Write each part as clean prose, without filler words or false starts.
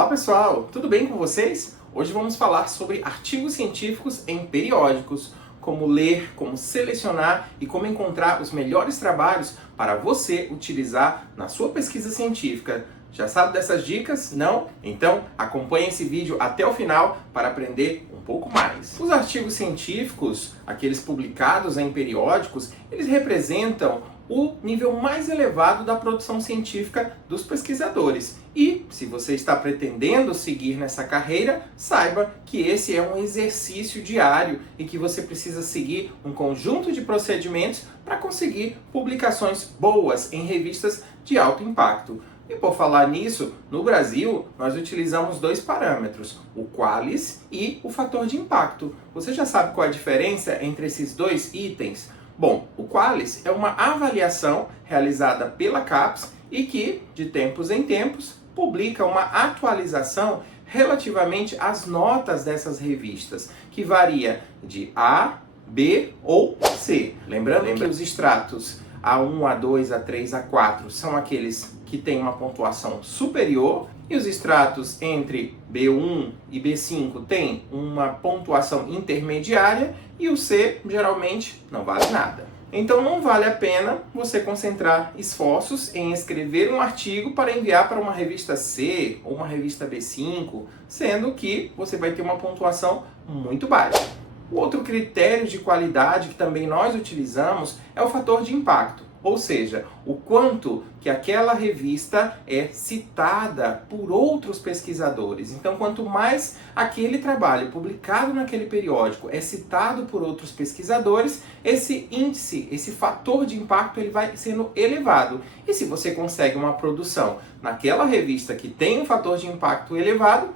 Olá pessoal, tudo bem com vocês? Hoje vamos falar sobre artigos científicos em periódicos, como ler, como selecionar e como encontrar os melhores trabalhos para você utilizar na sua pesquisa científica. Já sabe dessas dicas? Não? Então acompanhe esse vídeo até o final para aprender um pouco mais. Os artigos científicos, aqueles publicados em periódicos, eles representam o nível mais elevado da produção científica dos pesquisadores. E, se você está pretendendo seguir nessa carreira, saiba que esse é um exercício diário e que você precisa seguir um conjunto de procedimentos para conseguir publicações boas em revistas de alto impacto. E por falar nisso, no Brasil, nós utilizamos dois parâmetros, o Qualis e o fator de impacto. Você já sabe qual é a diferença entre esses dois itens? Bom, o Qualis é uma avaliação realizada pela CAPES e que, de tempos em tempos, publica uma atualização relativamente às notas dessas revistas, que varia de A, B ou C. Lembrando que os extratos A1, A2, A3, A4 são aqueles que têm uma pontuação superior e os extratos entre B1 e B5 têm uma pontuação intermediária e o C geralmente não vale nada. Então não vale a pena você concentrar esforços em escrever um artigo para enviar para uma revista C ou uma revista B5, sendo que você vai ter uma pontuação muito baixa. O outro critério de qualidade que também nós utilizamos é o fator de impacto, ou seja, o quanto que aquela revista é citada por outros pesquisadores. Então, quanto mais aquele trabalho publicado naquele periódico é citado por outros pesquisadores, esse índice, esse fator de impacto, ele vai sendo elevado. E se você consegue uma produção naquela revista que tem um fator de impacto elevado,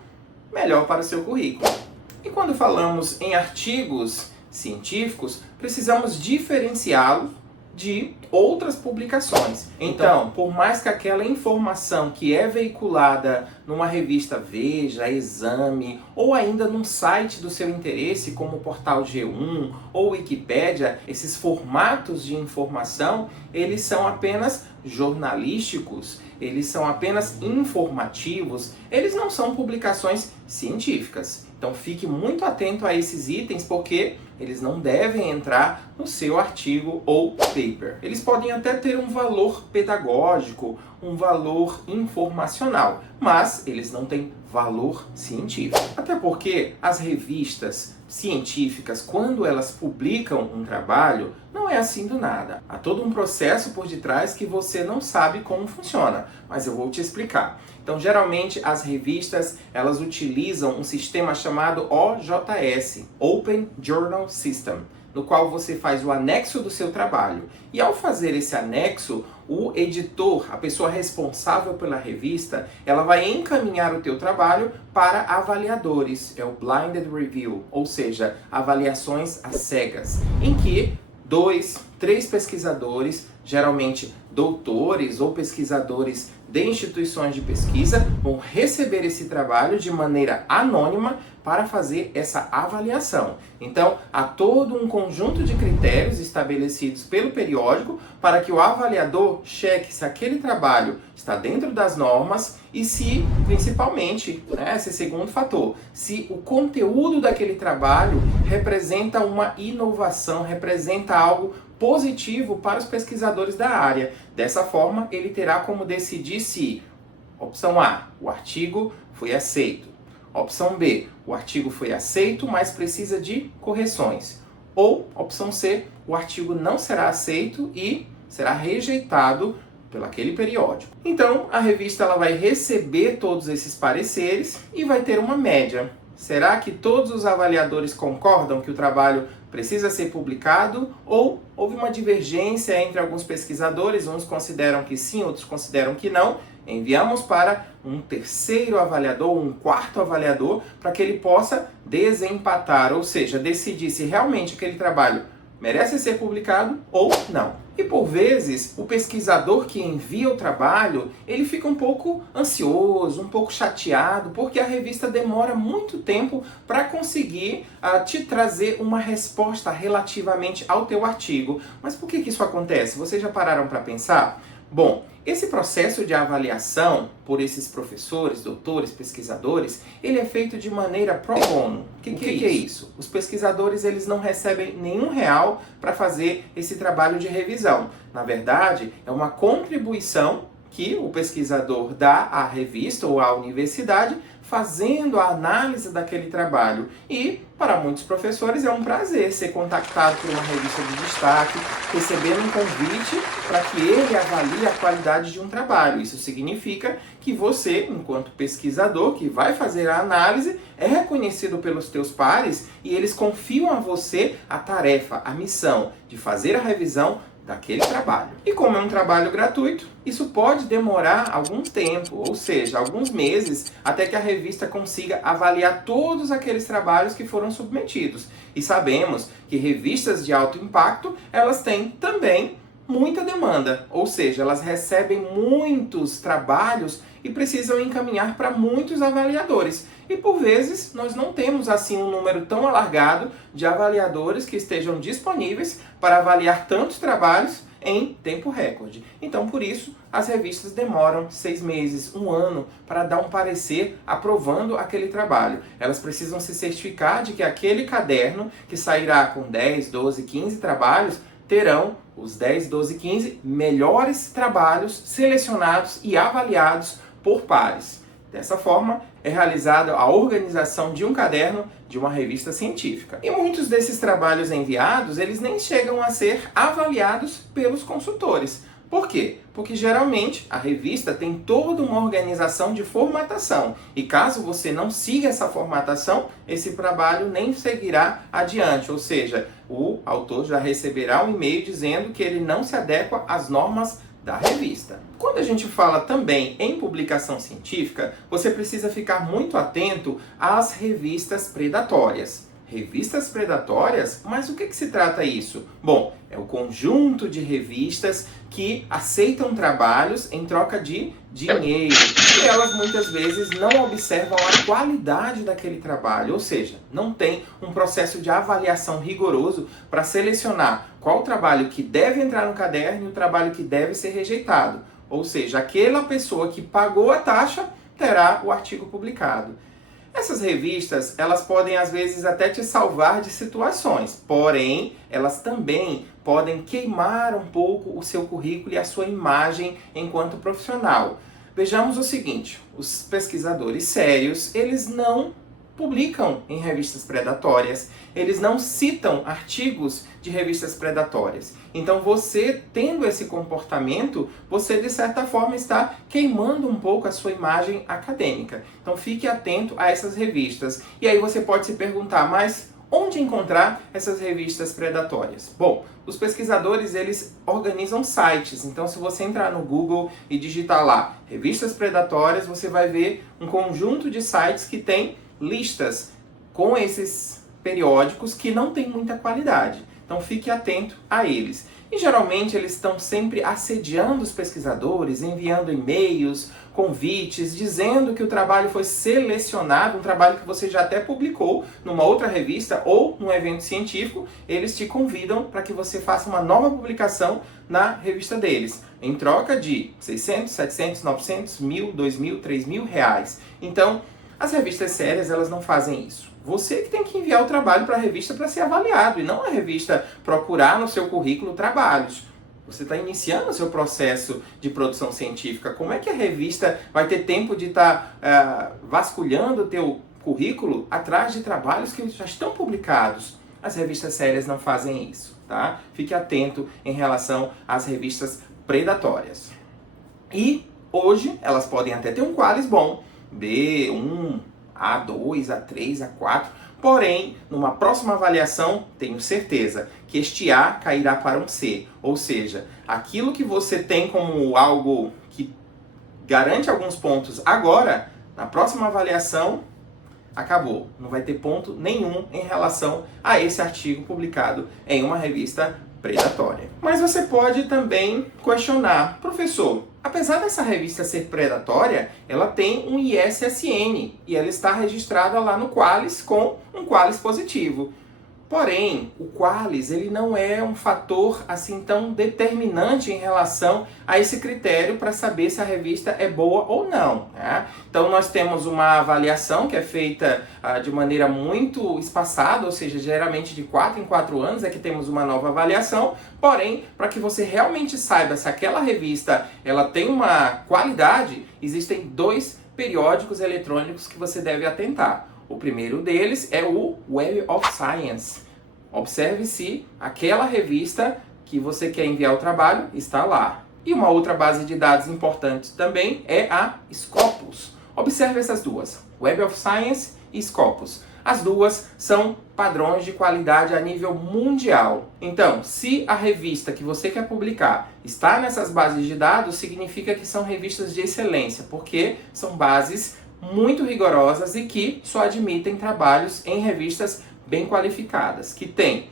melhor para o seu currículo. E quando falamos em artigos científicos, precisamos diferenciá-los de outras publicações. Então, por mais que aquela informação que é veiculada numa revista Veja, Exame, ou ainda num site do seu interesse, como o portal G1 ou Wikipédia, esses formatos de informação, eles são apenas jornalísticos, eles são apenas informativos, eles não são publicações científicas. Então fique muito atento a esses itens, porque eles não devem entrar no seu artigo ou paper. Eles podem até ter um valor pedagógico, um valor informacional, mas eles não têm valor científico. Até porque as revistas científicas, quando elas publicam um trabalho, não é assim do nada. Há todo um processo por detrás que você não sabe como funciona, mas eu vou te explicar. Então, geralmente, as revistas, elas utilizam um sistema chamado OJS, Open Journal System, no qual você faz o anexo do seu trabalho. E ao fazer esse anexo, o editor, a pessoa responsável pela revista, ela vai encaminhar o teu trabalho para avaliadores, é o Blinded Review, ou seja, avaliações às cegas, em que 2, 3 pesquisadores, geralmente doutores ou pesquisadores de instituições de pesquisa, vão receber esse trabalho de maneira anônima para fazer essa avaliação. Então, há todo um conjunto de critérios estabelecidos pelo periódico para que o avaliador cheque se aquele trabalho está dentro das normas e se, principalmente, esse segundo fator, se o conteúdo daquele trabalho representa uma inovação, representa algo positivo para os pesquisadores da área. Dessa forma, ele terá como decidir se, opção A, o artigo foi aceito. Opção B, o artigo foi aceito, mas precisa de correções. Ou, opção C, o artigo não será aceito e será rejeitado pelo aquele periódico. Então, a revista ela vai receber todos esses pareceres e vai ter uma média. Será que todos os avaliadores concordam que o trabalho precisa ser publicado? Ou houve uma divergência entre alguns pesquisadores, uns consideram que sim, outros consideram que não? Enviamos para um terceiro avaliador, um quarto avaliador, para que ele possa desempatar, ou seja, decidir se realmente aquele trabalho merece ser publicado ou não. E por vezes, o pesquisador que envia o trabalho, ele fica um pouco ansioso, um pouco chateado, porque a revista demora muito tempo para conseguir te trazer uma resposta relativamente ao teu artigo. Mas por que isso acontece? Vocês já pararam para pensar? Bom, Esse processo de avaliação por esses professores, doutores, pesquisadores, ele é feito de maneira pro bono. O que é isso? Os pesquisadores eles não recebem nenhum real para fazer esse trabalho de revisão. Na verdade, é uma contribuição que o pesquisador dá à revista ou à universidade fazendo a análise daquele trabalho. E, para muitos professores, é um prazer ser contactado por uma revista de destaque, recebendo um convite para que ele avalie a qualidade de um trabalho. Isso significa que você, enquanto pesquisador que vai fazer a análise, é reconhecido pelos teus pares e eles confiam a você a tarefa, a missão de fazer a revisão daquele trabalho. E como é um trabalho gratuito, isso pode demorar algum tempo, ou seja, alguns meses, até que a revista consiga avaliar todos aqueles trabalhos que foram submetidos. E sabemos que revistas de alto impacto, elas têm também muita demanda, ou seja, elas recebem muitos trabalhos e precisam encaminhar para muitos avaliadores. E por vezes nós não temos assim um número tão alargado de avaliadores que estejam disponíveis para avaliar tantos trabalhos em tempo recorde. Então, por isso, as revistas demoram 6 meses, 1 ano, para dar um parecer aprovando aquele trabalho. Elas precisam se certificar de que aquele caderno, que sairá com 10, 12, 15 trabalhos, terão os 10, 12, 15 melhores trabalhos selecionados e avaliados por pares. Dessa forma, é realizada a organização de um caderno de uma revista científica. E muitos desses trabalhos enviados, eles nem chegam a ser avaliados pelos consultores. Por quê? Porque geralmente a revista tem toda uma organização de formatação. E caso você não siga essa formatação, esse trabalho nem seguirá adiante. Ou seja, o autor já receberá um e-mail dizendo que ele não se adequa às normas da revista. Quando a gente fala também em publicação científica, você precisa ficar muito atento às revistas predatórias. Revistas predatórias? Mas o que se trata isso? Bom, é o conjunto de revistas que aceitam trabalhos em troca de dinheiro. E elas muitas vezes não observam a qualidade daquele trabalho, ou seja, não tem um processo de avaliação rigoroso para selecionar qual o trabalho que deve entrar no caderno e o trabalho que deve ser rejeitado. Ou seja, aquela pessoa que pagou a taxa terá o artigo publicado. Essas revistas, elas podem às vezes até te salvar de situações, porém, elas também podem queimar um pouco o seu currículo e a sua imagem enquanto profissional. Vejamos o seguinte, os pesquisadores sérios, eles não publicam em revistas predatórias, eles não citam artigos de revistas predatórias. Então você, tendo esse comportamento, você de certa forma está queimando um pouco a sua imagem acadêmica. Então fique atento a essas revistas. E aí você pode se perguntar, mas onde encontrar essas revistas predatórias? Bom, os pesquisadores eles organizam sites, então se você entrar no Google e digitar lá revistas predatórias, você vai ver um conjunto de sites que tem listas com esses periódicos que não tem muita qualidade. Então fique atento a eles. E geralmente eles estão sempre assediando os pesquisadores, enviando e-mails, convites, dizendo que o trabalho foi selecionado, um trabalho que você já até publicou numa outra revista ou num evento científico, eles te convidam para que você faça uma nova publicação na revista deles, em troca de 600, 700, 900, 1.000, 2.000, 3.000 reais. Então, as revistas sérias, elas não fazem isso. Você que tem que enviar o trabalho para a revista para ser avaliado, e não a revista procurar no seu currículo trabalhos. Você está iniciando o seu processo de produção científica. Como é que a revista vai ter tempo de estar vasculhando o teu currículo atrás de trabalhos que já estão publicados? As revistas sérias não fazem isso, tá? Fique atento em relação às revistas predatórias. E hoje elas podem até ter um qualis bom, B1, A2, A3, A4, porém, numa próxima avaliação, tenho certeza que este A cairá para um C, ou seja, aquilo que você tem como algo que garante alguns pontos agora, na próxima avaliação, acabou, não vai ter ponto nenhum em relação a esse artigo publicado em uma revista predatória. Mas você pode também questionar, professor, apesar dessa revista ser predatória, ela tem um ISSN e ela está registrada lá no Qualis com um Qualis positivo. Porém, o Qualis ele não é um fator assim tão determinante em relação a esse critério para saber se a revista é boa ou não, né? Então nós temos uma avaliação que é feita de maneira muito espaçada, ou seja, geralmente de 4 em 4 anos é que temos uma nova avaliação. Porém, para que você realmente saiba se aquela revista ela tem uma qualidade, existem 2 periódicos eletrônicos que você deve atentar. O primeiro deles é o Web of Science. Observe se aquela revista que você quer enviar o trabalho está lá. E uma outra base de dados importante também é a Scopus. Observe essas duas, Web of Science e Scopus. As duas são padrões de qualidade a nível mundial. Então, se a revista que você quer publicar está nessas bases de dados, significa que são revistas de excelência, porque são bases muito rigorosas e que só admitem trabalhos em revistas bem qualificadas, que têm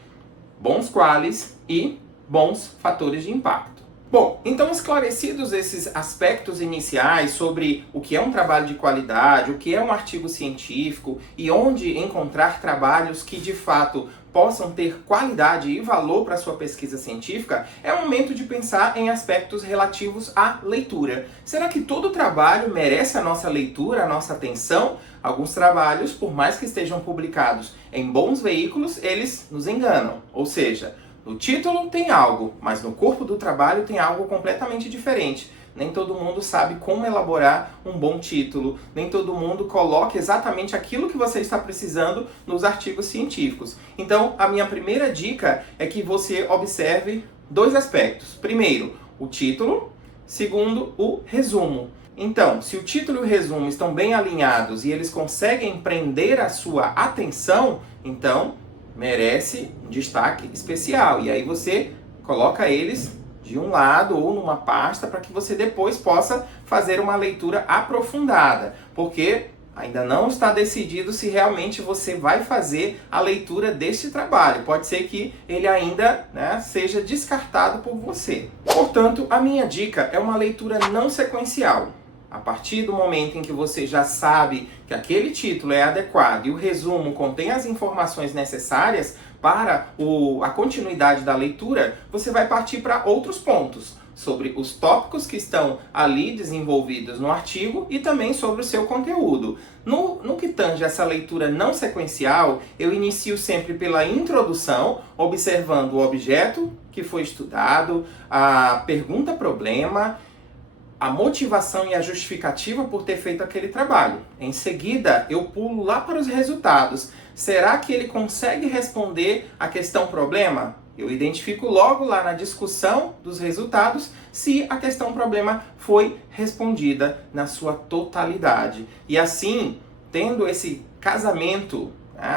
bons qualis e bons fatores de impacto. Bom, então esclarecidos esses aspectos iniciais sobre o que é um trabalho de qualidade, o que é um artigo científico e onde encontrar trabalhos que de fato possam ter qualidade e valor para a sua pesquisa científica, é o momento de pensar em aspectos relativos à leitura. Será que todo trabalho merece a nossa leitura, a nossa atenção? Alguns trabalhos, por mais que estejam publicados em bons veículos, eles nos enganam. Ou seja, no título tem algo, mas no corpo do trabalho tem algo completamente diferente. Nem todo mundo sabe como elaborar um bom título, nem todo mundo coloca exatamente aquilo que você está precisando nos artigos científicos. Então, a minha primeira dica é que você observe 2 aspectos. Primeiro, o título. Segundo, o resumo. Então, se o título e o resumo estão bem alinhados e eles conseguem prender a sua atenção, então merece um destaque especial. E aí você coloca eles de um lado ou numa pasta para que você depois possa fazer uma leitura aprofundada, porque ainda não está decidido se realmente você vai fazer a leitura deste trabalho. Pode ser que ele ainda seja descartado por você. Portanto, a minha dica é uma leitura não sequencial. A partir do momento em que você já sabe que aquele título é adequado e o resumo contém as informações necessárias para a continuidade da leitura, você vai partir para outros pontos, sobre os tópicos que estão ali desenvolvidos no artigo e também sobre o seu conteúdo. No que tange essa leitura não sequencial, eu inicio sempre pela introdução, observando o objeto que foi estudado, a pergunta-problema, a motivação e a justificativa por ter feito aquele trabalho. Em seguida, eu pulo lá para os resultados. Será que ele consegue responder a questão problema? Eu identifico logo lá na discussão dos resultados se a questão problema foi respondida na sua totalidade. E assim, tendo esse casamento,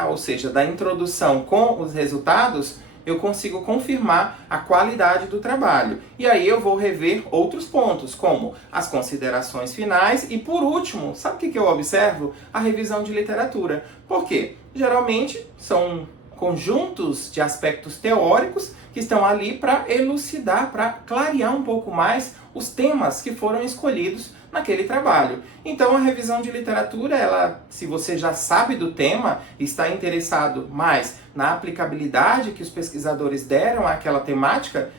ou seja, da introdução com os resultados, eu consigo confirmar a qualidade do trabalho. E aí eu vou rever outros pontos, como as considerações finais e, por último, sabe o que eu observo? A revisão de literatura. Por quê? Geralmente são conjuntos de aspectos teóricos que estão ali para elucidar, para clarear um pouco mais os temas que foram escolhidos naquele trabalho. Então a revisão de literatura, ela, se você já sabe do tema, está interessado mais na aplicabilidade que os pesquisadores deram àquela temática,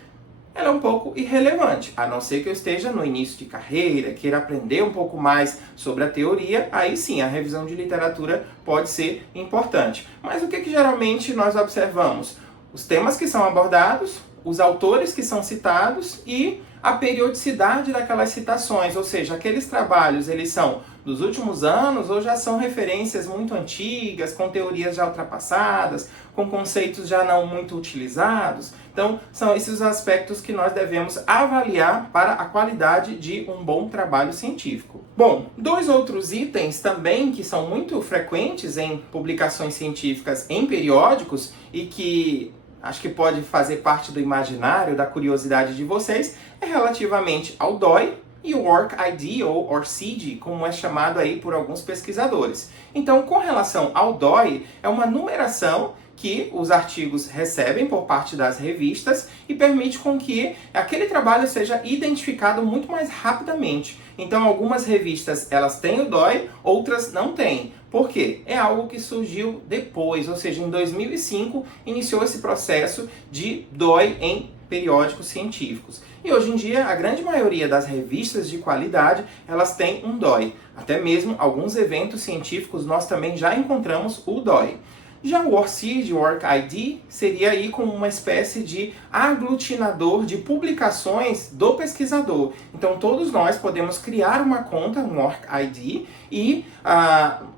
ela é um pouco irrelevante, a não ser que eu esteja no início de carreira, queira aprender um pouco mais sobre a teoria, aí sim, a revisão de literatura pode ser importante. Mas o que geralmente nós observamos? Os temas que são abordados, os autores que são citados e a periodicidade daquelas citações, ou seja, aqueles trabalhos, eles são dos últimos anos ou já são referências muito antigas, com teorias já ultrapassadas, com conceitos já não muito utilizados. Então, são esses os aspectos que nós devemos avaliar para a qualidade de um bom trabalho científico. Bom, 2 outros itens também que são muito frequentes em publicações científicas em periódicos e que acho que pode fazer parte do imaginário, da curiosidade de vocês, é relativamente ao DOI e o Work ID ou ORCID, como é chamado aí por alguns pesquisadores. Então, com relação ao DOI, é uma numeração que os artigos recebem por parte das revistas e permite com que aquele trabalho seja identificado muito mais rapidamente. Então, algumas revistas elas têm o DOI, outras não têm. Por quê? É algo que surgiu depois, ou seja, em 2005 iniciou esse processo de DOI em periódicos científicos. E hoje em dia, a grande maioria das revistas de qualidade, elas têm um DOI. Até mesmo alguns eventos científicos nós também já encontramos o DOI. Já o ORCID, o ORCID, seria aí como uma espécie de aglutinador de publicações do pesquisador. Então todos nós podemos criar uma conta, um ORCID, e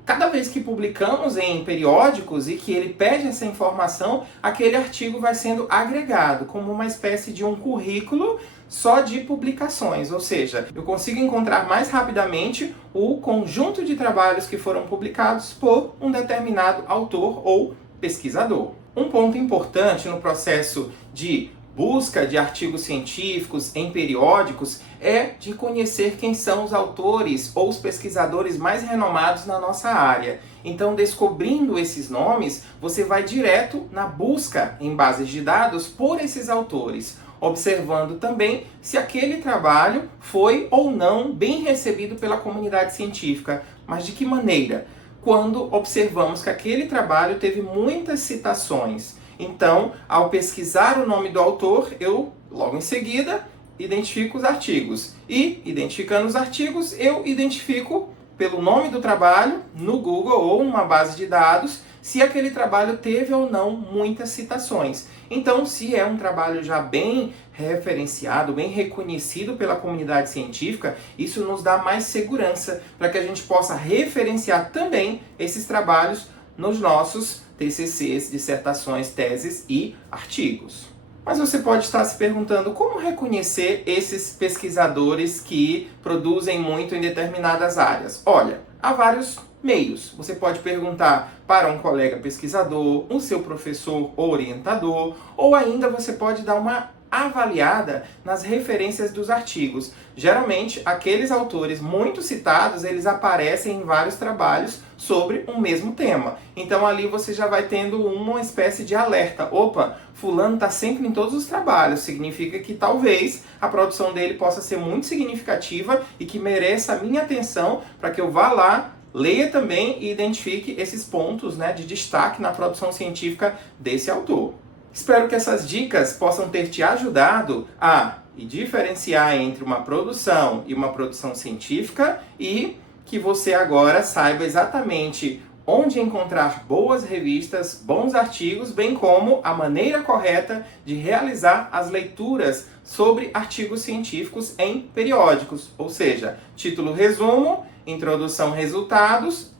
cada vez que publicamos em periódicos e que ele pede essa informação, aquele artigo vai sendo agregado como uma espécie de um currículo só de publicações, ou seja, eu consigo encontrar mais rapidamente o conjunto de trabalhos que foram publicados por um determinado autor ou pesquisador. Um ponto importante no processo de busca de artigos científicos em periódicos é de conhecer quem são os autores ou os pesquisadores mais renomados na nossa área. Então, descobrindo esses nomes, você vai direto na busca em bases de dados por esses autores, observando também se aquele trabalho foi ou não bem recebido pela comunidade científica. Mas de que maneira? Quando observamos que aquele trabalho teve muitas citações. Então, ao pesquisar o nome do autor, eu, logo em seguida, identifico os artigos. E, identificando os artigos, eu identifico pelo nome do trabalho no Google ou uma base de dados, se aquele trabalho teve ou não muitas citações. Então, se é um trabalho já bem referenciado, bem reconhecido pela comunidade científica, isso nos dá mais segurança para que a gente possa referenciar também esses trabalhos nos nossos TCCs, dissertações, teses e artigos. Mas você pode estar se perguntando como reconhecer esses pesquisadores que produzem muito em determinadas áreas. Olha, há vários meios. Você pode perguntar para um colega pesquisador, um seu professor ou orientador, ou ainda você pode dar uma avaliada nas referências dos artigos. Geralmente, aqueles autores muito citados, eles aparecem em vários trabalhos sobre um mesmo tema. Então ali você já vai tendo uma espécie de alerta. Opa, fulano está sempre em todos os trabalhos. Significa que talvez a produção dele possa ser muito significativa e que mereça a minha atenção para que eu vá lá, leia também e identifique esses pontos, né, de destaque na produção científica desse autor. Espero que essas dicas possam ter te ajudado a diferenciar entre uma produção e uma produção científica e que você agora saiba exatamente onde encontrar boas revistas, bons artigos, bem como a maneira correta de realizar as leituras sobre artigos científicos em periódicos, ou seja, título resumo, introdução resultados,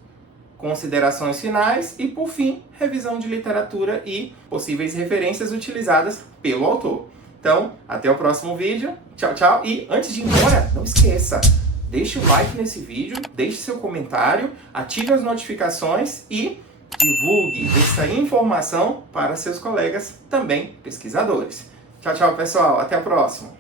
considerações finais e, por fim, revisão de literatura e possíveis referências utilizadas pelo autor. Então, até o próximo vídeo. Tchau, tchau. E antes de ir embora, não esqueça, deixe o like nesse vídeo, deixe seu comentário, ative as notificações e divulgue essa informação para seus colegas também pesquisadores. Tchau, tchau, pessoal. Até a próxima.